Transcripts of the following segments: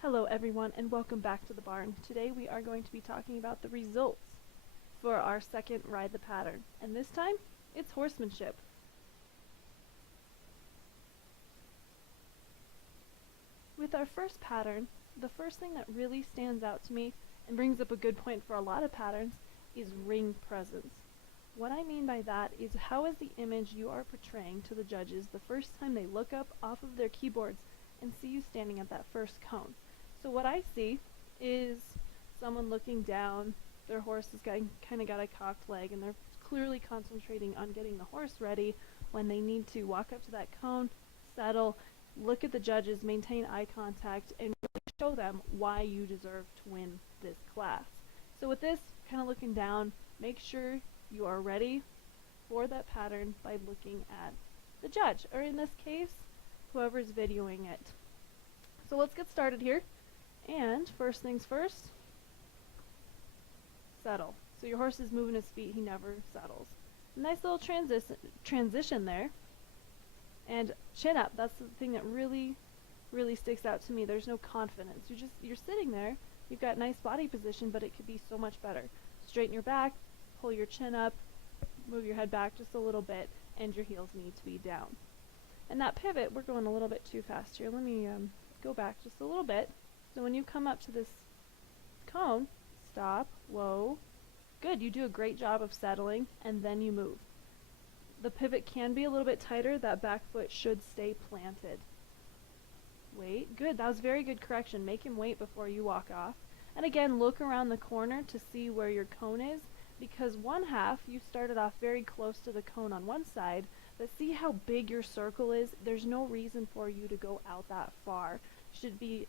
Hello everyone and welcome back to the barn. Today we are going to be talking about the results for our second Ride the Pattern, and this time it's horsemanship. With our first pattern, the first thing that really stands out to me and brings up a good point for a lot of patterns is ring presence. What I mean by that is how is the image you are portraying to the judges the first time they look up off of their keyboards and see you standing at that first cone. So what I see is someone looking down, their horse has kind of got a cocked leg, and they're clearly concentrating on getting the horse ready when they need to walk up to that cone, settle, look at the judges, maintain eye contact, and really show them why you deserve to win this class. So with this, kind of looking down, make sure you are ready for that pattern by looking at the judge, or in this case, whoever's videoing it. So let's get started here. And first things first, settle. So your horse is moving his feet, he never settles. Nice little transition there. And chin up, that's the thing that really sticks out to me. There's no confidence. You're sitting there, you've got nice body position, but it could be so much better. Straighten your back, pull your chin up, move your head back just a little bit, and your heels need to be down. And that pivot, we're going a little bit too fast here. Let me go back just a little bit. So when you come up to this cone, stop, whoa, good, you do a great job of settling, and then you move. The pivot can be a little bit tighter, that back foot should stay planted. Wait, good, that was very good correction. Make him wait before you walk off. And again, look around the corner to see where your cone is, because one half, you started off very close to the cone on one side, but see how big your circle is? There's no reason for you to go out that far. Should be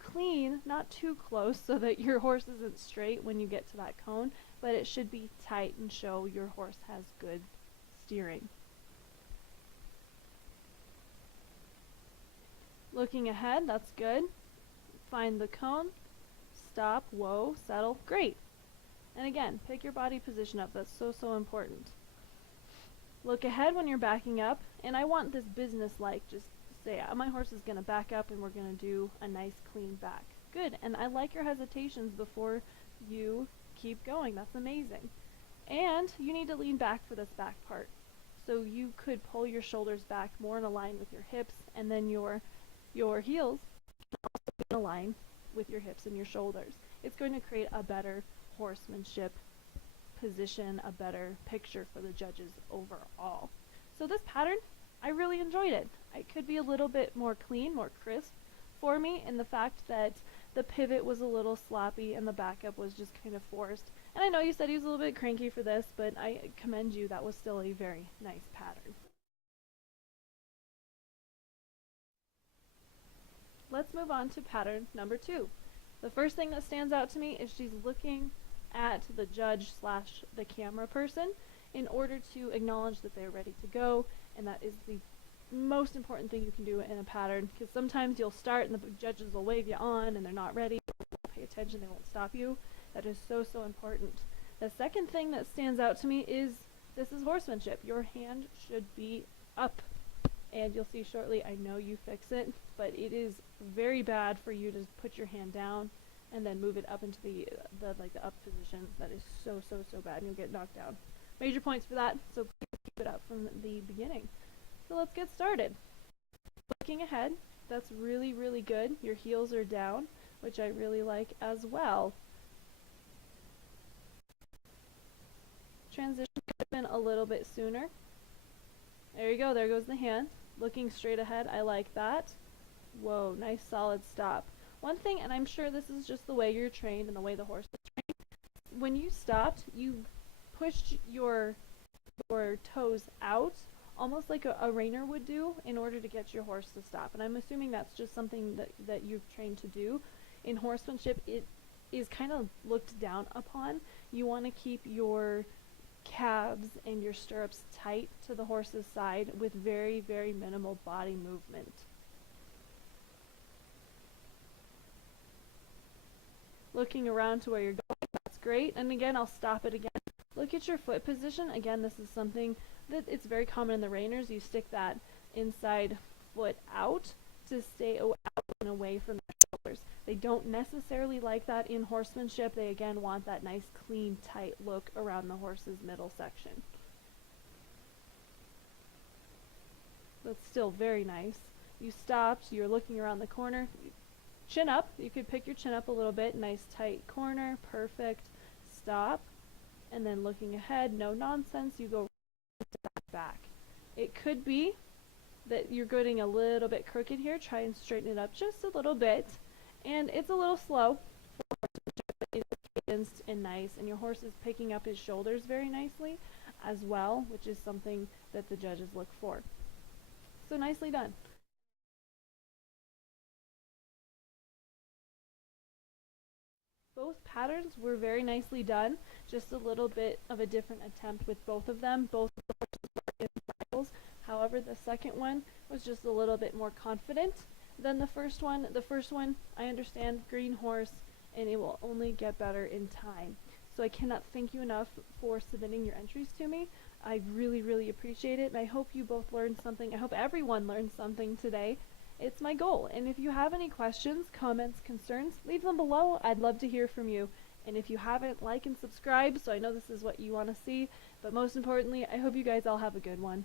clean, not too close so that your horse isn't straight when you get to that cone, but it should be tight and show your horse has good steering. Looking ahead, that's good. Find the cone, stop, whoa, settle, great. And again, pick your body position up, that's so important. Look ahead when you're backing up, and I want this business-like, just say, my horse is going to back up and we're going to do a nice clean back. Good, and I like your hesitations before you keep going, that's amazing. And you need to lean back for this back part. So you could pull your shoulders back more in a line with your hips, and then your heels can also be in a line with your hips and your shoulders. It's going to create a better horsemanship position, a better picture for the judges overall. So this pattern, I really enjoyed it. It could be a little bit more clean, more crisp for me, in the fact that the pivot was a little sloppy and the backup was just kind of forced. And I know you said he was a little bit cranky for this, but I commend you. That was still a very nice pattern. Let's move on to pattern number 2. The first thing that stands out to me is she's looking at the judge slash the camera person in order to acknowledge that they're ready to go, and that is the most important thing you can do in a pattern, because sometimes you'll start and the judges will wave you on and they're not ready, they won't pay attention, they won't stop you. That is so important. The second thing that stands out to me is this is horsemanship. Your hand should be up, and you'll see shortly, I know you fix it, but it is very bad for you to put your hand down and then move it up into the up position. That is so bad, and you'll get knocked down. Major points for that, so please keep it up from the beginning. So let's get started. Looking ahead, that's really good. Your heels are down, which I really like as well. Transition could have been a little bit sooner. There you go, there goes the hand. Looking straight ahead, I like that. Whoa, nice solid stop. One thing, and I'm sure this is just the way you're trained and the way the horse is trained, when you stopped, you pushed your toes out, almost like a reiner would do, in order to get your horse to stop. And I'm assuming that's just something that you've trained to do. In horsemanship, it is kind of looked down upon. You want to keep your calves and your stirrups tight to the horse's side with very minimal body movement. Looking around to where you're going, that's great. And again, I'll stop it again. Look at your foot position. Again, this is something that it's very common in the reiners. You stick that inside foot out to stay out and away from the shoulders. They don't necessarily like that in horsemanship. They again want that nice, clean, tight look around the horse's middle section. That's still very nice. You stopped, you're looking around the corner. Chin up, you could pick your chin up a little bit. Nice tight corner, perfect. Stop, and then looking ahead, no nonsense, you go back. It could be that you're getting a little bit crooked here. Try and straighten it up just a little bit. And it's a little slow, but it's cadenced and nice, and your horse is picking up his shoulders very nicely as well, which is something that the judges look for. So nicely done. Both patterns were very nicely done, just a little bit of a different attempt with both of them. Both of the horses were in bridles. However, the second one was just a little bit more confident than the first one. The first one, I understand, green horse, and it will only get better in time. So I cannot thank you enough for submitting your entries to me. I really, really appreciate it, and I hope you both learned something. I hope everyone learned something today. It's my goal, and if you have any questions, comments, concerns, leave them below. I'd love to hear from you. And if you haven't, like and subscribe, so I know this is what you want to see. But most importantly, I hope you guys all have a good one.